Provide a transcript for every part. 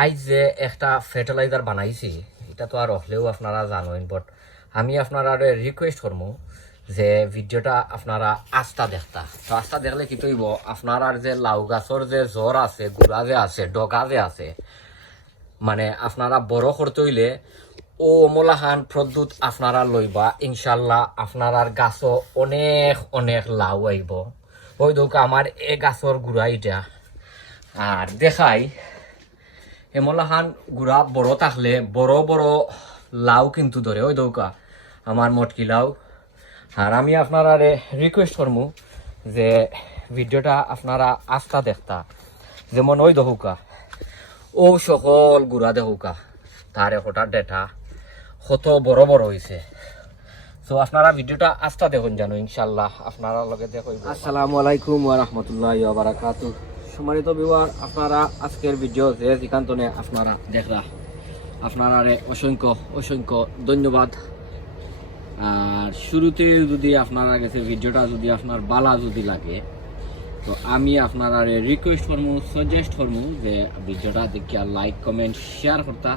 আজ যে একটা ফার্টিলাইজার বানাইছি, এটা তো আর হলেও আপনারা জানেন বাট আমি আপনারা রিকোয়েস্ট করব যে ভিডিওটা আপনারা আস্থা দেখতা। তো আস্থা দেখলে কি তৈব? আপনার আর যে লাউ গাছর যে জ্বর আছে, গুড়া যে আছে, ডগা যে আছে মানে আপনারা বড় করতে ও অমলাহান প্রদ্যুৎ আপনারা লইবা, ইনশাল্লাহ আপনার গাছও অনেক অনেক লাউ আইব। ওই দৌকা আমার এ গাছর গুড়া এটা। আর দেখাই এমলাহান গুড়া বড় থাকলে বড় বড় লাউ কিন্তু ধরে, ওই দৌকা। আমার মটকি লাউ। আর আমি আপনারা রিকোয়েস্ট করব যে ভিডিওটা আপনারা আস্থা দেখতা, যেমন ওই দহুকা। ও সকল গুড়া দেহুকা, তার একটা ডেটা কত বড় বড় হয়েছে তো আপনারা ভিডিওটা আস্থা দেখুন জানো ইনশাল্লাহ আপনারা লগে দেখুন আসসালামু আলাইকুম ওয়া বারাকাতুহু। সম্মানিত বিওয়ার আপনারা আজকের ভিডিও যে যেখান্তনে আপনারা দেখরা আপনারা অসংখ্য অসংখ্য ধন্যবাদ। আর শুরুতে যদি আপনারা গেছে ভিডিওটা যদি আপনার বালা যদি লাগে, তো আমি আপনারা রিকোয়েস্ট করব সাজেস্ট করব যে ভিডিওটা দেখিয়া লাইক কমেন্ট শেয়ার করতা।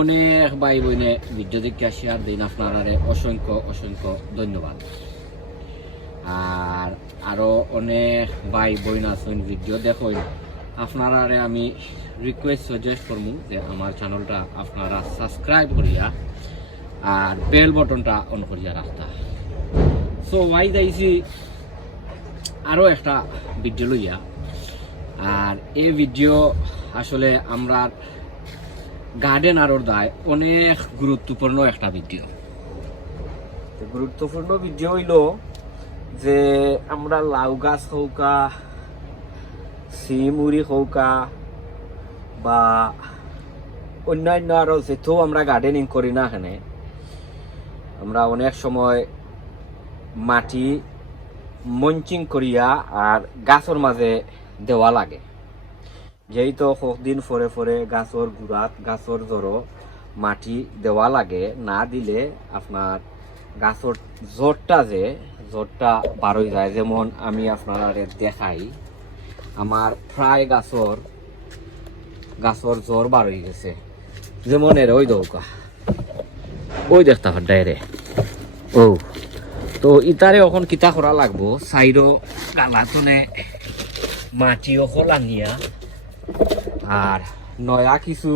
অনেক ভাই বোনে ভিডিও দেখিয়া শেয়ার দিন আপনারা অসংখ্য অসংখ্য ধন্যবাদ। আর আরও অনেক ভাই বোন আছেন ভিডিও দেখুন। আপনারা আমি রিকোয়েস্ট সাজেস্ট করব যে আমার চ্যানেলটা আপনারা সাবস্ক্রাইব করিয়া আর বেল বটনটা অন করিয়া রাখতা। সো ওয়াই যাইছি আরও একটা ভিডিও লইয়া। আর এই ভিডিও আসলে আমরা গার্ডেন আরোর দায় অনেক গুরুত্বপূর্ণ একটা ভিডিও গুরুত্বপূর্ণ ভিডিও হইল যে আমরা লাউ গাছ হৌকা শিমুড়ি হৌকা বা অন্যান্য আরও যেহেতু আমরা গার্ডেনিং করি না এখানে আমরা অনেক সময় মাটি মঞ্চিং করিয়া আর গাছর মাঝে দেওয়া লাগে। যেহেতু দিন ফরে ফরে গাছর গুড়াত গাছর জড়ো মাটি দেওয়া লাগে, না দিলে আপনার গাছর জোরটা যে জোরটা বারোই যায়। যেমন আমি আপনারা দেখাই আমার প্রায় গাছর গাছর জ্বর বারোই গেছে। যেমন এর ওই দৌকা। ওই দেখতে ডাইরে ও তো ইতারে এখন কিতা করা লাগবো। সাইডও গালাতনে মাটিও খোলা নিয়া। আর নয়া কিছু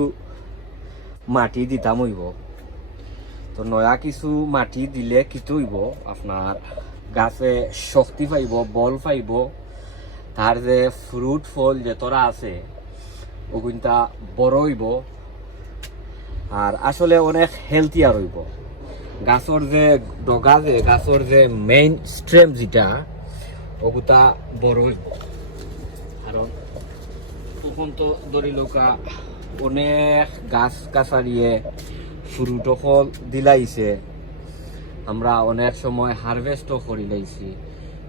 মাটি দিতাম হইব তো নয়া কিছু মাটি দিলে কিতো হইব আপনার গাছে শক্তি পাইব, বল পাইব, তার যে ফ্রুট ফল যে তোরা আছে, ওগুনটা বড় হইব, আর আসলে অনেক হেলথিয়ার হইব। গাছর যে ডগা যে, গাছর যে মেইন স্ট্রেম যেটা, ওগুতা বড় হইব। কারণ তখন তো ধরি লোকা অনেক গাছ কাছারিয়ে ফ্রুট ফল দিলাইছে। আমরা অনেক সময় হারভেস্টও করি লাইছি।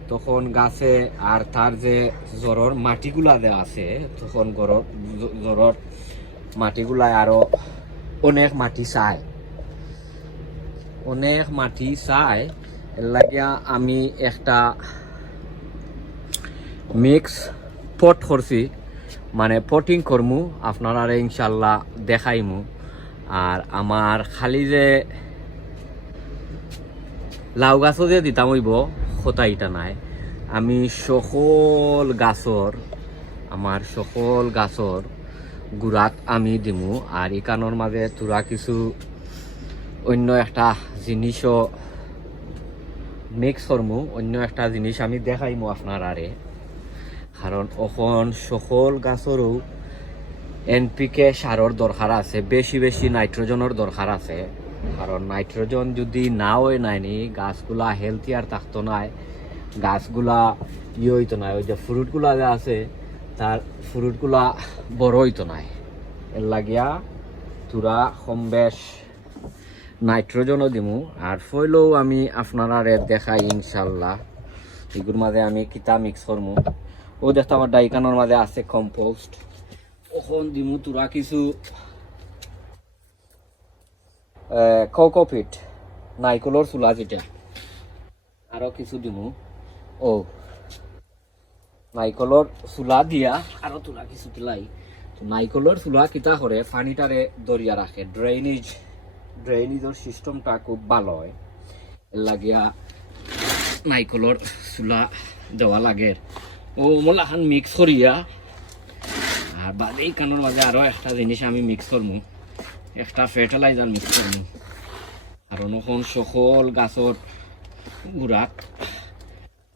তখন গাছে আর তার যে জ্বরের মাটিগুলা দেওয়া আছে, তখন গরর জ্বরের মাটিগুলা আরও অনেক মাটি চায়। অনেক মাটি চায়, এর লাগিয়া আমি একটা মিক্স পট করছি। মানে পটিং করমু আপনারা ইনশাল্লাহ দেখাইমু। আর আমার খালি যে লাউ গাছও যে দিতাম হইব, খোতা ইটা নাই। আমি সকল গাছর আমার সকল গাছর গুড়াত আমি দিমু। আর ইকানোর মাঝে তোরা কিছু অন্য একটা জিনিসও মিক্স করমু অন্য একটা জিনিস আমি দেখাইমু আপনার আরে কারণ অখন সকল গাছরও এনপিকে সারর দরকার আছে বেশি বেশি নাইট্রোজেনের দরকার আছে। কারণ নাইট্রোজেন যদি না হয় নাইনি গাছগুলা হেলথি আর থাকতো নাই, গাছগুলা ইয়ে হইতো নাই। ওই যে ফ্রুটগুলা যে আছে, তার ফ্রুটগুলা বড় হইতো নাই। এর লাগিয়া তোরা কম বেশ নাইট্রোজেনও দিমু। আর ফইলেও আমি আপনারা দেখাই ইনশাল্লাহ। এগুলোর মাঝে আমি কিতা মিক্স করমু। ও দেখতে আমার ডাইকানোর মাঝে আছে কম্পোস্ট ওখন দিমু তোরা কিছু কোকোপিট নাইকলর চুলা যেটা। আরও কিছু দিমু। ও। নাইকলর চুলা দিয়া আরও তোলা কিছু দিলাই। তো নাইকলের চুলা কিতা করে পানিটারে দরিয়া রাখে ড্রেনেজ ড্রেনেজের সিস্টেমটা খুব ভালো হয়। লাগিয়া নাইকলের চুলা দেওয়া লাগে। ও মোলাখান মিক্স করিয়া আর বাদে এই কানোর মাঝে আরও একটা জিনিস আমি মিক্স করমু একটা ফার্টিলাইজার মিক্স করমু আর অনখন সকল গাছর গুড়াত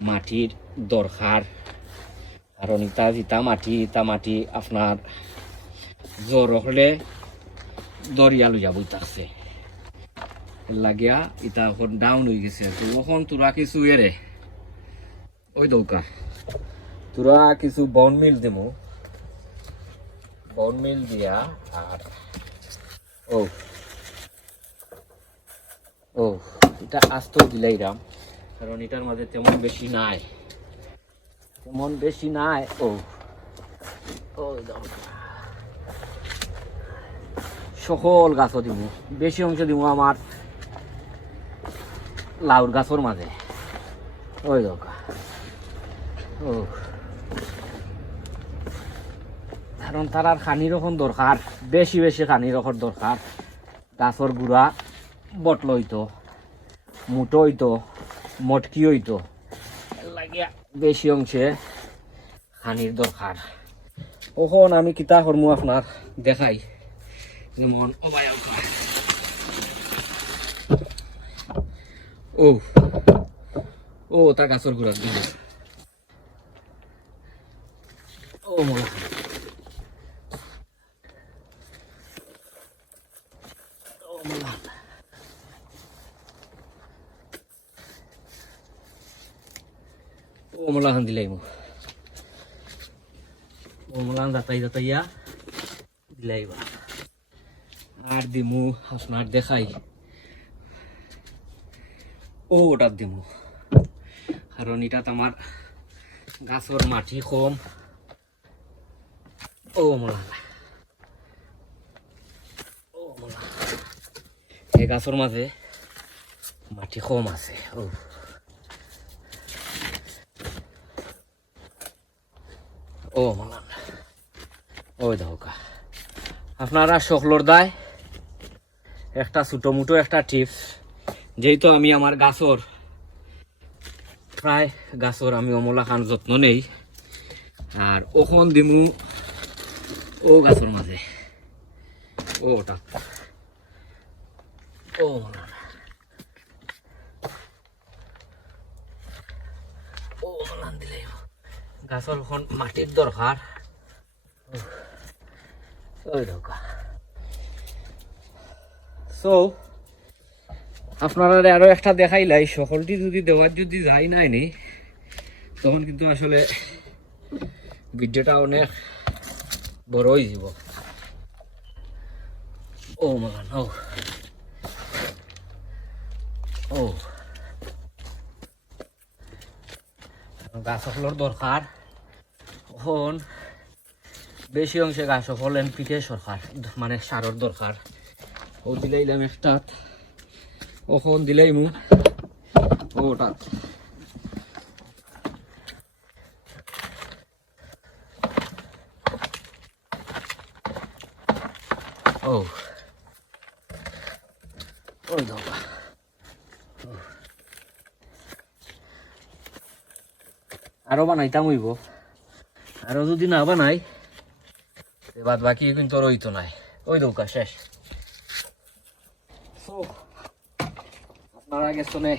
মাটির দরকার। কারণ ইটা যেটা মাটি ইটা মাটি আপনার জ্বর হলে দরিয়া লইয়া বইতাছে। লাগিয়া ইটা এখন ডাউন হয়ে গেছে। তো ওখন তোরা কিছু এরে, ওই দৌকা তোরা কিছু বন মিল দেবো বন মিল দিয়া আর ও। ও, এটা আস্তেও দিলাইরাম কারণ এটার মাঝে তেমন বেশি নাই। তেমন বেশি নাই, ও। ও দরকার। সকল গাছও দিব বেশি অংশ দিব আমার লাউর গাছর মাঝে। ওই দরকার ও। কারণ তার আর খানি রকম দরকার, বেশি বেশি খানি রকম দরকার। গাছর গুড়া বটল হইতো, মুটো হইতো, মটকি হইতো। লাগিয়া বেশি অংশে খানির দরকার। ওখন আমি কিতা করমু আপনার? দেখাই। যেমন অবায়ক ও ও, তা গাছর গুড়া দিল। ও মোলা ও মোলা ও মোলা খান দিলাই মো ও মোলা যাতাই যাতাইয়া দিলাইবা আর দিমু আপনার দেখাই। ও ওটার দিমু। কারণ এটাত আমার গাছর মাটি কম। ও মোলা ও মোলা এই গাছর মাঝে মাটি কম আছে। ও ও মালান ওই দেখো আপনারা সকলর দায়, একটা ছোটো মুটো, একটা টিপস। যেহেতু আমি আমার গাছর, প্রায় গাছর আমি অমলা খান যত্ন নেই, আর ওখন দিমু ও গাছর মাঝে ও, ওটা। ও মালান ও মালান দিলে গাছর এখন মাটির দরকার সো আপনারা আরও একটা দেখাইলাই। সকলটি যদি দেওয়ার যদি যাই নাই নি, তখন কিন্তু আসলে ভিডিওটা অনেক বড় হয়ে যাব। ও মান ও। ও। গাছ সকলের দরকার। এখন বেশি অংশে গাছ সকল এনপিকে সরকার মানে সারর দরকার। ও দিলাইলাম একটা ওখন দিলাই মু ওটা ও ওই দাও আরও বানাইতাম হইব। আরও যদি না বানাই বাদ বাকি কিন্তু রইতো নাই। ওই দৌকা শেষ। আপনারা গেছনে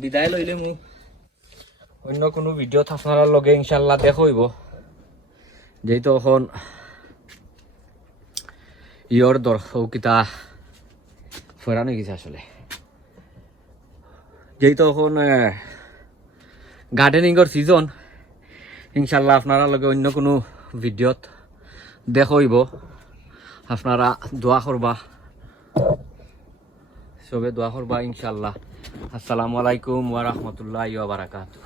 বিদায় লইলে মু। অন্য কোনো ভিডিওত আপনারা লগে ইনশাল্লাহ দেখ হইব। যেহেতু এখন ইয়র দর্শকিতা ফেরানো গেছে আসলে। যেহেতু এখন গার্ডেনিংয়ের সিজন ইনশাল্লাহ আপনারা লগে অন্য কোনো ভিডিওত দেখব আপনারা দোয়া করবা। সবে দোয়া করবা ইনশাল্লাহ আসসালামু আলাইকুম ওয়া বারাকাতুহু।